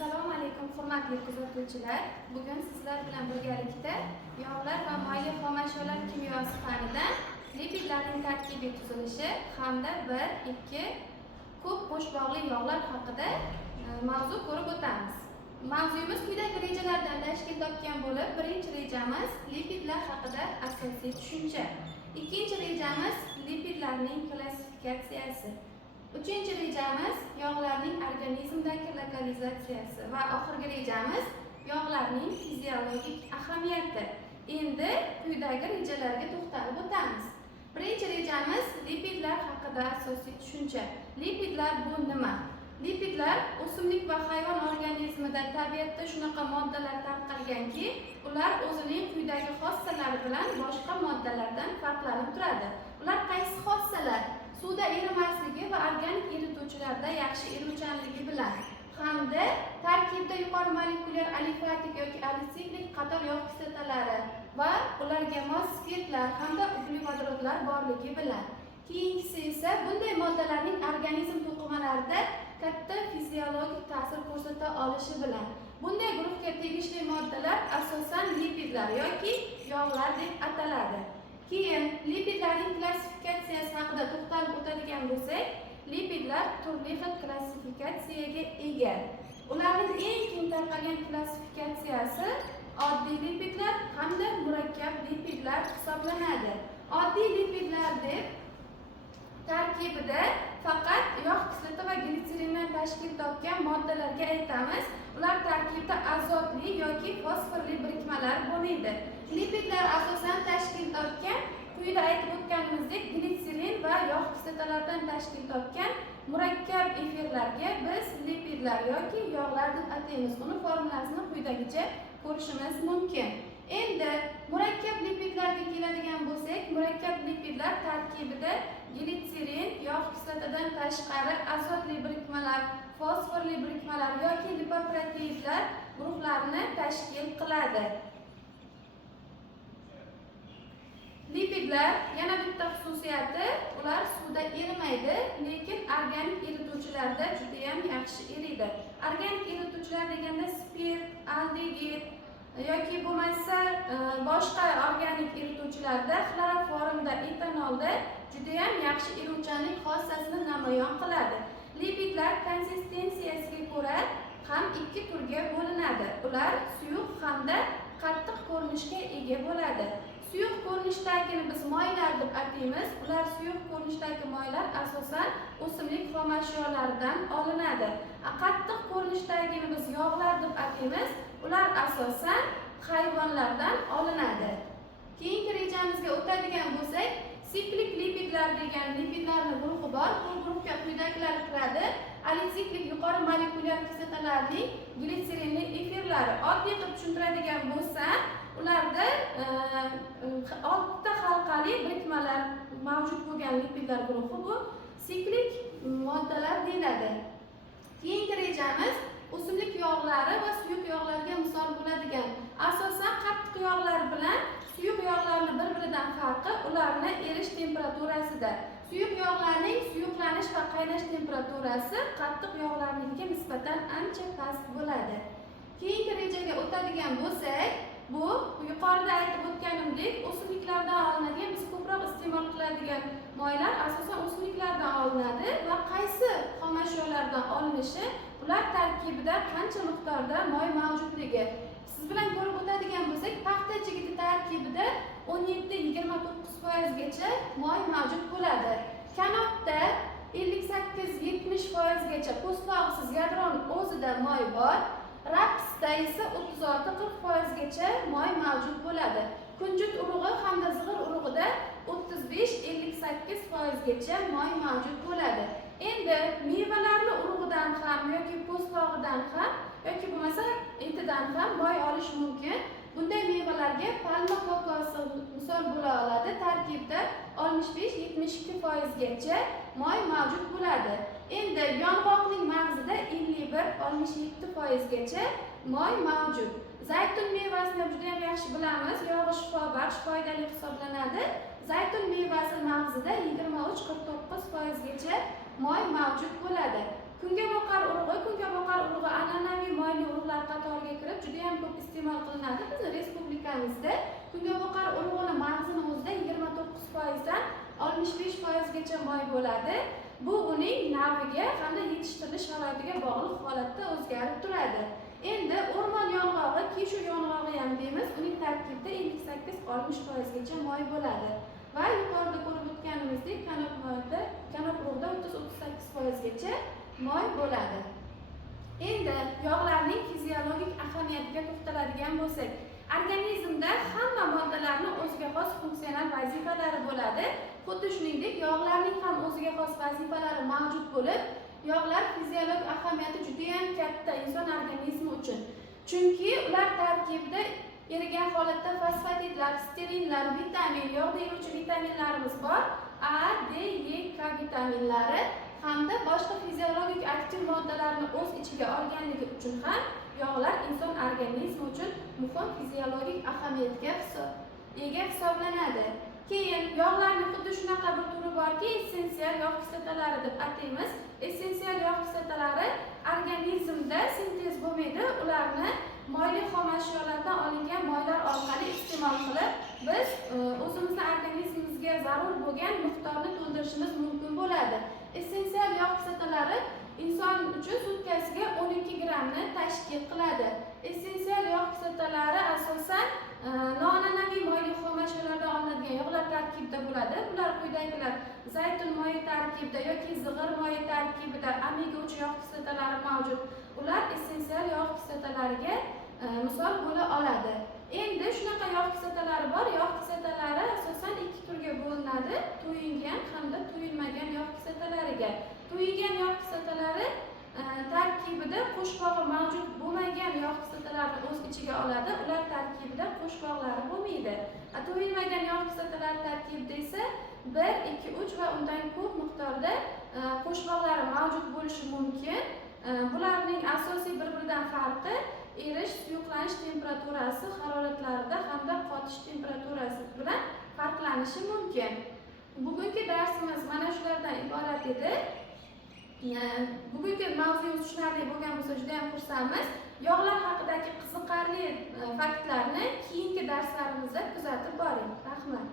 Assalomu alaykum hurmatli kuzatuvchilar. Bugun sizlar bilan birgalikda yog'lar va mayli xomashyolar kimyosi fanidan lipidlarning tarkibiy tuzilishi hamda 1-2 ko'p bo'sh bog'li yog'lar haqida mavzu ko'rib o'tamiz. Mavzuyimiz quyidagi rejalardan tashkil topgan bo'lib, birinchi rejamiz lipidlar haqida asosiy tushuncha. Ikkinchi rejamiz lipidlarning klassifikatsiyasi. Uchinchi rejamiz yog'larning organizmdagi lokalizatsiyasi va oxirgi rejamiz yog'larning fiziologik ahamiyati. Endi quyidagi rejalarga to'xtalib o'tamiz. Birinchi rejamiz lipidlar haqida asosiy tushuncha. Lipidlar bu nima? Lipidlar o'simlik va hayvon organizmida tabiatda shunaqa moddalar tarqalganki, ular o'zining quyidagi xossalari bilan boshqa moddalardan farqlanib turadi. Ular qaysi xossalar? Suvda erimasligi va organik erituvchilarda yaxshi eruvchanligi bilan hamda tarkibida yuqori molekulyar alifatik yoki alisiklik qator yog' kislotalari va ularga mos spirtlar hamda uglevodorodlar borligi bilan. Keyingisi esa bunday moddalarning organizm to'qimalarida katta fiziologik ta'sir ko'rsata olishi bilan. Bunday guruhga tegishli moddalar asosan lipidlar yoki yog'lar deb ataladi. Keyin lipidlarning klassifikatsiyasi haqida to'xtalib o'tadigan bo'lsak, lipidlar turli xil klassifikatsiyaga ega. Ularning eng keng tarqalgan klassifikatsiyasi oddiy lipidlar hamda murakkab lipidlar hisoblanadi. Oddiy lipidlar deb tarkibida faqat yog' kislota va glitserindan tashkil topgan moddalarga aytamiz. Ular tarkibida azotli yoki fosforli birikmalar bo'lmaydi. Lipidlar asosan tashkil topgan quyida aytib o'tganimizdek glitserin va yog' kislotalardan tashkil topgan murakkab efirlarga biz lipidlar yoki yog'lar deb ataymiz. Uni formulasini quyidagicha ko'rishimiz mumkin. Endi murakkab lipidlarga keladigan bo'lsak, murakkab lipidlar tarkibida glitserin, yog' kislotadan tashqari azotli birikmalar, fosforli birikmalar yoki lipoproteinlar guruhlarini tashkil qiladi. Lipidlar yana bitta xususiyati, ular suvda erimaydi, lekin organik erituvchilarda juda ham yaxshi eriydi. Organik erituvchilar deganda spirt, aldegid yoki bo'lmasa boshqa organik erituvchilarda xloroformda, etanolda juda ham yaxshi eruvchanlik xossasini namoyon qiladi. Lipidlar konsistensiyasiga ko'ra ham ikki turga bo'linadi. Ular suyuq hamda qattiq ko'rinishga ega bo'ladi. Suyuq ko'rinishdagini biz moylar deb ataymiz. Ular suyuq ko'rinishdagi moylar asosan o'simlik xomashyolaridan olinadi. Qattiq ko'rinishdagini biz yog'lar deb ataymiz. Ular asosan hayvonlardan olinadi. Keyingi rejamizga o'tadigan bo'lsak, siklik lipidlar degan lipidlarning guruhi bor. Bu guruhga quyidagilar kiradi. Alisiklik yuqori molekulyar kislotalarning glitserinli efirlari. Oddiy qilib tushuntiradigan bo'lsam, ularda 6 ta halqali birikmalar mavjud bo'lgan lipidlar guruhi bu siklik moddalar deyiladi. Keyingi rejamiz o'simlik yog'lari va suyuq yog'larga misol bo'ladigan. Asosan qattiq yog'lar bilan suyuq yog'larning bir-biridan farqi ularning erish temperaturasida. Suyuq yog'larning suyuqlanish va qaynash temperaturasi qattiq yog'larnikiga nisbatan ancha past bo'ladi. Keyingi rejaga o'tadigan bo'lsak, bu yuqorida aytib o'tganimdek o'simliklardan olinadigan, biz ko'proq iste'mol qiladigan moylar asosan o'simliklardan olinadi va qaysi xomashyolardan olinishi, ular tarkibida qancha miqdorda moy mavjudligi. Siz bilan ko'rib o'tadigan bo'lsak, paxta chigiti tarkibida 17-29% gacha moy mavjud bo'ladi. Kanopda 58-70% gacha po'stlog'siz yadroning o'zida moy bor. Rapsda esa 36-40% gacha moy mavjud bo'ladi. Kunjut urug'i hamda zig'ir urug'ida 35-58% gacha moy mavjud bo'ladi. Endi mevalarning urug'idan ham yoki po'stlog'idan ham yoki bo'lmasa etidan ham moy olish mumkin. Bunday mevalarga palma kokosi misol bo'la oladi. Tarkibda 65-72% gacha moy mavjud bo'ladi. Endi yong'oqning mag'zida 51-67% gacha moy mavjud. Zaytun mevasini juda ham yaxshi bilamiz. Yog'i shifobaxsh, foydali hisoblanadi. Zaytun mevasi mag'zida 23-49% gacha moy mavjud bo'ladi. Kungaboqar urug'i an'anaviy moy iste'mol qilinadi. Bizning respublikamizda Kungaboqar urug'ini mag'zini o'zida 29% dan 65% gacha moy bo'ladi. Bu uning naviga hamda yetishtirilish sharoitiga bog'liq holatda o'zgarib turadi. Endi o'rmon yong'og'i, kishu yong'og'i ham deymiz, uning tarkibida 58-60% gacha moy bo'ladi. Va yuqorida ko'rib o'tganimizdek, kanop urug'ida 30-38% gacha moy bo'ladi. Endi yog'larning fiziologik ahamiyatiga to'xtaladigan bo'lsak, organizmda hamma moddalarning o'ziga xos funksional vazifalari bo'ladi. Xuddi shuningdek, yog'larning ham o'ziga xos vazifalari mavjud bo'lib, yog'lar fiziologik ahamiyati juda ham katta inson organizmi uchun. Chunki ular tarkibida erigan holatda fosfatidlar, sterinlar, vitamin, yog'da eruvchi vitaminlarimiz bor. A, D, E, K vitaminlari hamda boshqa fiziologik aktiv moddalarni o'z ichiga olganligi uchun ham yog'lar inson organizmi uchun muhim fiziologik ahamiyatga ega hisoblanadi. Keyin yog'larning xuddi shunaqa bir turi borki, essensial yog' kislotalari deb ataymiz. Essensial yog' kislotalari organizmda sintez bo'lmaydi. Ularni moyli xomashyolardan olingan moylar orqali iste'mol qilib, biz o'zimizning organizmimizga zarur bo'lgan miqdorni to'ldirishimiz mumkin bo'ladi. Essensial yog' kislotalari inson uchun sutkasiga 12 grammni tashkil qiladi. Essensial yog' kislotalari asosan noan'anaviy moyli xomashyolardan olinadigan yog'lar tarkibida bo'ladi. Bular quyidagilar: zaytun moyi tarkibida yoki zig'ir moyi tarkibida omega 3 yog' kislotalari mavjud. Ular essensial yog' kislotalariga misol bo'la oladi. Endi shunaqa yog' kislotalari bor. Yog' kislotalari asosan ikki turga bo'linadi: to'yingan hamda to'yilmagan yog' kislotalariga. To'yingan yog' kislotalari tarkibida qo'shbog'i mavjud bo'lmagan yog' kislotalarni o'z ichiga oladi. Ular tarkibida qo'shbog'lari bo'lmaydi. To'yilmagan yog' kislotalar tarkibida esa 1, 2, 3 va undan ko'p miqdorda qo'shbog'lari mavjud bo'lishi mumkin. Bularning asosiy bir-biridan farqi erish, suyuqlanish temperaturasi, haroratlarida hamda qotish temperaturasi bilan farqlanishi mumkin. Bugungi darsimiz mana shulardan iborat edi. Bugungi mavzuyimiz tushunarli bo'lgan bo'lsa juda ham xursandmiz. Yog'lar haqidagi qiziqarli faktlarni keyingi darslarimizda kuzatib boring. Rahmat.